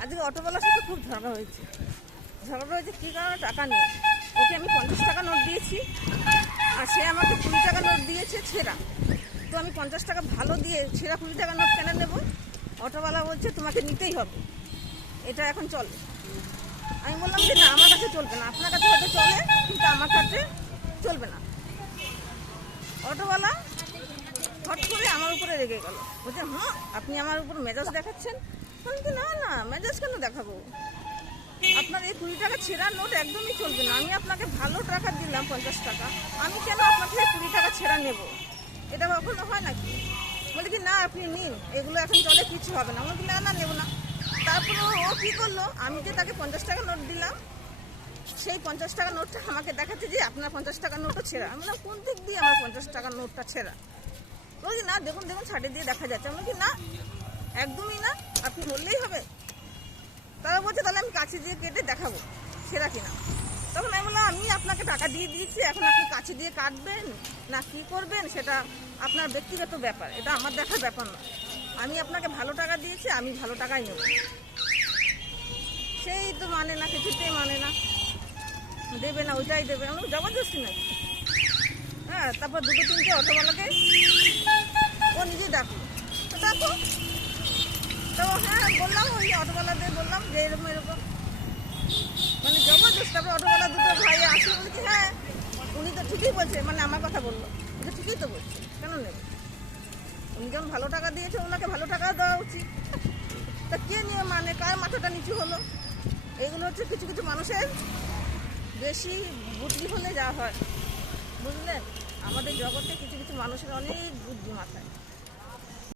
আজকে অটোওয়ালার সাথে খুব ঝগড়া হয়েছে কী কারণে টাকা নেই। ওকে আমি 50 টাকা নোট দিয়েছি আর সে আমাকে 20 টাকা নোট দিয়েছে ছেঁড়া। তো আমি 50 টাকা ভালো দিয়ে ছেঁড়া 20 টাকা নোট কেন নেব? অটোওয়ালা বলছে তোমাকে নিতেই হবে, এটা এখন চলে। আমি বললাম যে না, আমার কাছে চলবে না, আপনার কাছে হয়তো চলে কিন্তু আমার কাছে চলবে না। অটোওয়ালা হট করে আমার উপরে রেগে গেল, বলছে আপনি আমার উপর মেজাজ দেখাচ্ছেন। বলছি না না, মেজাজ কেন দেখাবো? আপনার এই 20 টাকা ছেঁড়া নোট একদমই চলবে না। আমি আপনাকে ভালো টাকা দিলাম 50 টাকা, আমি কেন আপনার থেকে 20 টাকা ছেঁড়া নেব? এটা কখনো হয় নাকি? বলে কি না আপনি নিন, এগুলো এখন চলে, কিছু হবে না। বলছি না না, নেব না। তারপরে ও কী করলো, আমি যে তাকে 50 টাকা নোট দিলাম সেই 50 টাকা নোটটা আমাকে দেখাচ্ছে যে আপনার 50 টাকার নোটটা ছেঁড়া। আমি বললাম কোন দিক দিয়ে আমার 50 টাকার নোটটা ছেঁড়া? বলছি না, দেখুন ছাড়ে দিয়ে দেখা যাচ্ছে। আমি বলছি না, একদমই না, আপনি বললেই হবে। তারা বলছে তাহলে আমি কাছে দিয়ে কেটে দেখাবো ছেঁড়া কিনা। তখন আমি বললাম আমি আপনাকে টাকা দিয়ে দিয়েছি, এখন আপনি কাছে দিয়ে কাটবেন না কী করবেন সেটা আপনার ব্যক্তিগত ব্যাপার, এটা আমার দেখার ব্যাপার না। আমি আপনাকে ভালো টাকা দিয়েছি, আমি ভালো টাকাই নেব। সেই তো মানে না, কিছুতেই মানে না, দেবে না, ওইটাই দেবে। আমি জবরদস্তি নাকি? হ্যাঁ, তারপর 2-3টে অটোওয়ালাকে ও নিজে ডাকলো, তো ডাকো। তো হ্যাঁ বললাম, ওই অটোওয়ালাদের বললাম যে এরকম এরকম, মানে জবরদস্ত। তারপর অটোওয়ালা দুটো ভাই আসে, বলছি হ্যাঁ উনি তো ঠিকই বলছে, মানে আমার কথা বললো, ওটা ঠিকই তো বলছে, কেন নেবে? উনি যখন ভালো টাকা দিয়েছে ওনাকে ভালো টাকা দেওয়া উচিত। তা কে নিয়ে মানে কার মাথাটা নিচু হলো? এইগুলো হচ্ছে কিছু কিছু মানুষের বেশি বুদ্ধি হলে যা হয়, বুঝলেন? আমাদের জগতে কিছু কিছু মানুষের অনেক বুদ্ধি মাথায়।